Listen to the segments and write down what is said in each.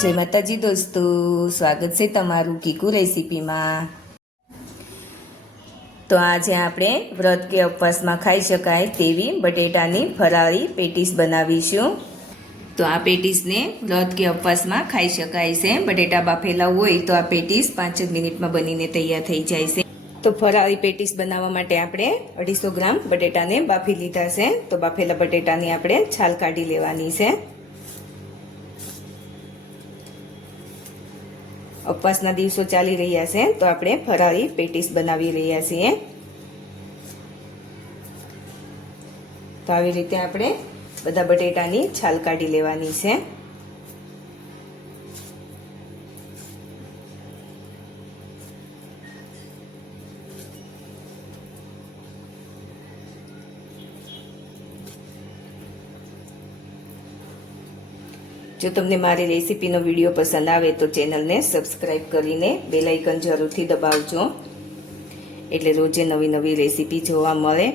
જય માતાજી દોસ્તો, સ્વાગત છે તમારું કીકુ રેસીપીમાં. તો આજે આપણે વ્રત કે ઉપવાસમાં ખાઈ શકાય તેવી બટેટાની ફરાળી પેટીસ બનાવીશું. તો આ પેટીસને વ્રત કે ઉપવાસમાં ખાઈ શકાય છે. બટેટા બાફેલા હોય તો આ પેટીસ પાંચ જ મિનિટમાં બનીને તૈયાર થઈ જાય છે. તો ફરાળી પેટીસ બનાવવા માટે આપણે અઢીસો ગ્રામ બટેટાને બાફી લીધા છે. તો બાફેલા બટેટાની આપણે છાલ કાઢી લેવાની છે. ઉપવાસના દિવસો ચાલી રહ્યા છે, તો આપણે ફરાળી પેટીસ બનાવી રહ્યા છીએ. તો આવી રીતે આપણે બધા બટેટાની છાલ કાઢી લેવાની છે. જો તમને મારી રેસીપીનો વીડિયો પસંદ આવે તો ચેનલને સબસ્ક્રાઈબ કરીને બેલાઇકન જરૂરથી દબાવજો. એટલે રોજે નવી નવી રેસીપી જોવા મળે.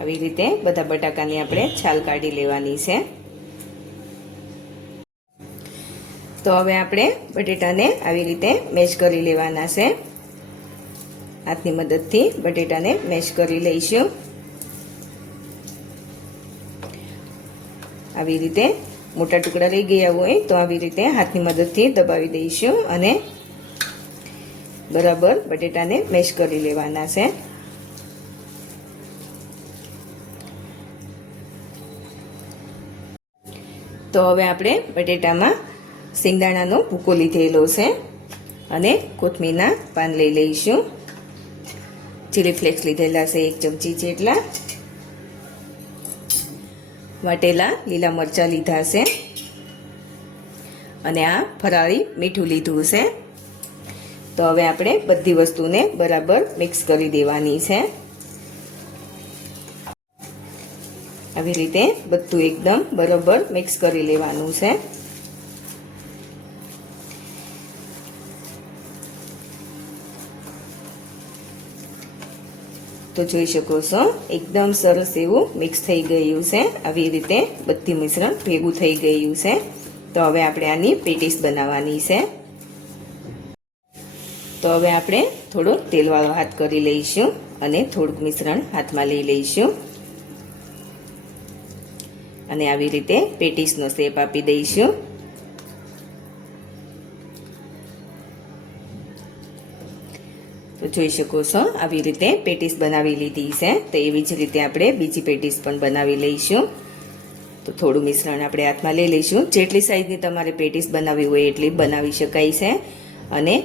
આવી રીતે બધા બટાકાની આપણે છાલ કાઢી લેવાની છે. તો હવે આપણે બટેટાને આવી રીતે મેશ કરી લેવાના છે. હાથની મદદથી બટેટાને મેશ કરી લઈશું. આવી રીતે મોટા ટુકડા રહી ગયા હોય તો આવી રીતે હાથની મદદથી દબાવી દઈશું અને બરાબર બટેટાને મેશ કરી લેવાના છે. તો હવે આપણે બટેટામાં સિંગદાણાનો ભૂકો લીધેલો છે. અને કોથમીરના પાન લઈ લઈશું. ચીલી ફ્લેક્સ લીધેલા છે એક ચમચી જેટલા. વાટેલા લીલા મરચાં લીધા છે. અને આ ફરાળી મીઠું લીધું છે. તો હવે આપણે બધી વસ્તુને બરાબર મિક્સ કરી દેવાની છે. આવી રીતે બધું એકદમ બરાબર મિક્સ કરી લેવાનું છે. તો જોઈ શકો છો. એકદમ સરસ એવું મિક્સ થઈ ગયું છે. આવી રીતે બધી મિશ્રણ ભેગું થઈ ગયું છે. તો હવે આપણે આની પેટીસ બનાવવાની છે. તો હવે આપણે થોડો તેલવાળો હાથ કરી લઈશું અને થોડુંક મિશ્રણ હાથમાં લઈ લઈશું. અને આવી રીતે પેટીસનો શેપ આપી દઈશું. તો જોઈ શકો છો. આવી રીતે પેટીસ બનાવી લીધી છે. તો એવી જ રીતે આપણે બીજી પેટીસ પણ બનાવી લઈશું. તો થોડું મિશ્રણ આપણે હાથમાં લઈ લઈશું. જેટલી સાઈઝની તમારે પેટીસ બનાવવી હોય એટલી બનાવી શકાય છે. અને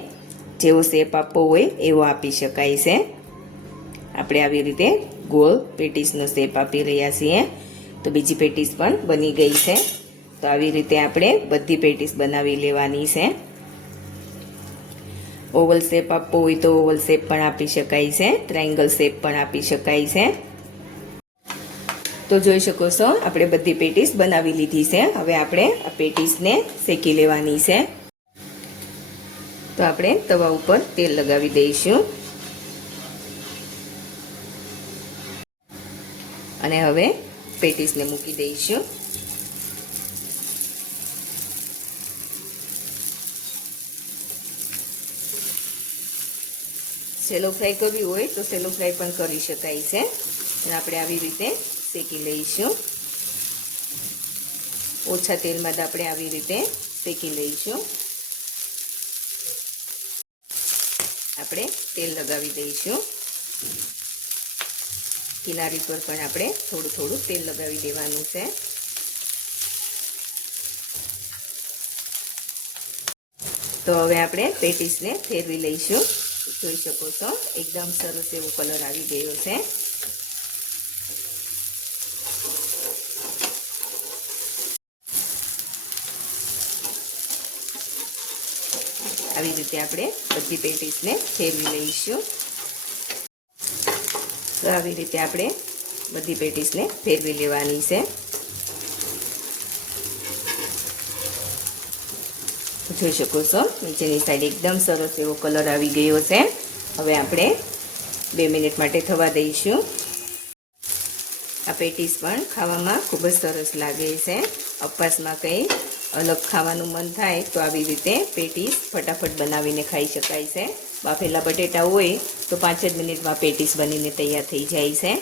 જેવો શેપ આપવો હોય એવો આપી શકાય છે. આપણે આવી રીતે ગોળ પેટીસનો શેપ આપી રહ્યા છીએ. તો બીજી પેટીસ પણ બની ગઈ છે. તો આવી રીતે આપણે બધી પેટીસ બનાવી લેવાની છે. ઓવલ શેપ આપવો હોય તો ઓવલ શેપ પણ આપી શકાય છે. ટ્રાયંગલ શેપ પણ આપી શકાય છે. તો જોઈ શકો છો, આપણે બધી પેટીસ બનાવી લીધી છે. હવે આપણે આ પેટીસને શેકી લેવાની છે. તો આપણે તવા ઉપર તેલ લગાવી દઈશું. અને હવે પેટીસને મૂકી દઈશું. સેલો ફ્રાય કરવી હોય તો સેલો ફ્રાય પણ કરી શકાય છે. અને આપણે આવી રીતે શેકી લઈશું. ઓછા તેલમાં આપણે આવી રીતે શેકી લઈશું. આપણે તેલ લગાવી દઈશું. કિનારી પર પણ આપણે થોડું થોડું તેલ લગાવી દેવાનું છે. તો હવે આપણે પેટીસને ફેરવી લઈશું. જોઈ શકો છો. એકદમ સરસ એવો કલર આવી ગયો છે. આવી રીતે આપણે બધી પેટીસને ફેરવી લઈશું. તો આવી રીતે આપણે બધી પેટીસને ફેરવી લેવાની છે. જોઈ શકો છો. નીચેની સાઈડ એકદમ સરસ એવો કલર આવી ગયો છે. હવે આપણે બે મિનિટ માટે થવા દઈશું. આ પેટીસ પણ ખાવામાં ખૂબ જ સરસ લાગે છે. અપાસમાં કંઈ અલગ ખાવાનું મન થાય તો આવી રીતે પેટીસ ફટાફટ બનાવીને ખાઈ શકાય છે. બાફેલા બટેટા હોય તો પાંચ જ મિનિટમાં પેટીસ બનીને તૈયાર થઈ જાય છે.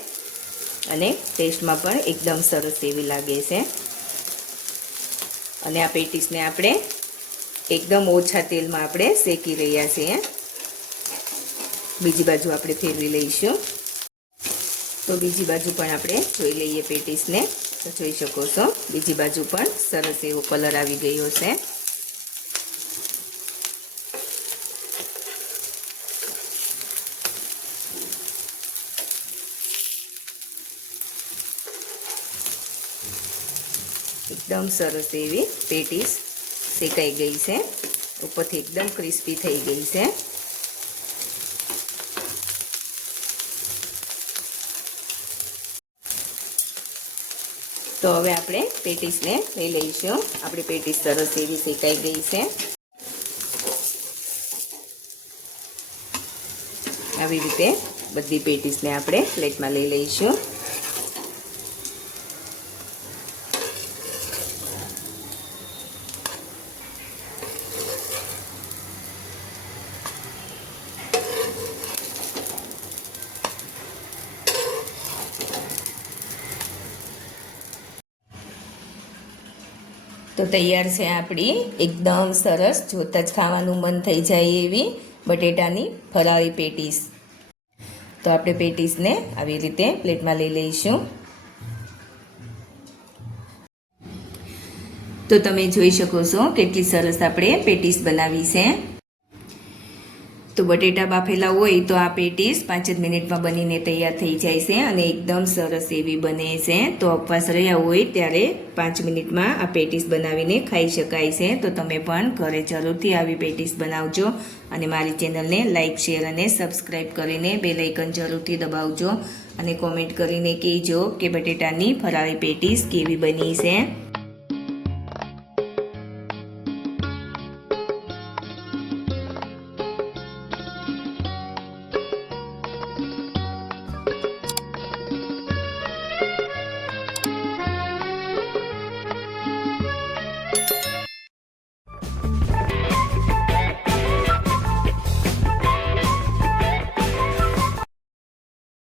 અને ટેસ્ટમાં પણ એકદમ સરસ એવી લાગે છે. અને આ પેટીસને આપણે એકદમ ઓછા તેલમાં આપણે શેકી રહ્યા છીએ. બીજી બાજુ આપણે ફેરવી લઈશું. તો બીજી બાજુ પણ આપણે જોઈ લઈએ પેટીસને. તો જોઈ શકો છો, બીજી બાજુ પણ સરસ એવો કલર આવી ગયો છે. એકદમ સરસ એવી પેટીસ શેકાઈ ગઈ છે. ઉપરથી એકદમ ક્રિસ્પી થઈ ગઈ છે. તો હવે આપણે પેટીસને લઈ લઈશું. આપણી પેટીસ સરસ એવી શેકાઈ ગઈ છે. આવી રીતે બધી પેટીસને આપણે પ્લેટમાં લઈ લઈશું. તો તૈયાર છે આપણી. એકદમ સરસ. જોતાં જ ખાવાનું મન થઈ જાય એવી બટેટાની ફરાળી પેટીસ. તો આપણે પેટીસને આવી રીતે પ્લેટમાં લઈ લઈશું. તો તમે જોઈ શકો છો કેટલી સરસ આપણે પેટીસ બનાવી છે. તો બટેટા બાફેલા હોય તો આ પેટીસ પાંચ જ મિનિટમાં બનીને તૈયાર થઈ જાય છે અને એકદમ સરસ એવી બને છે. તો ઉપવાસ રહ્યા હોય ત્યારે પાંચ મિનિટમાં આ પેટીસ બનાવીને ખાઈ શકાય છે. તો તમે પણ ઘરે જરૂરથી આવી પેટીસ બનાવજો અને મારી ચેનલને લાઇક શેર અને સબસ્ક્રાઈબ કરીને બે લાઇકન જરૂરથી દબાવજો અને કોમેન્ટ કરીને કહેજો કે બટેટાની ફરાળી પેટીસ કેવી બની છે.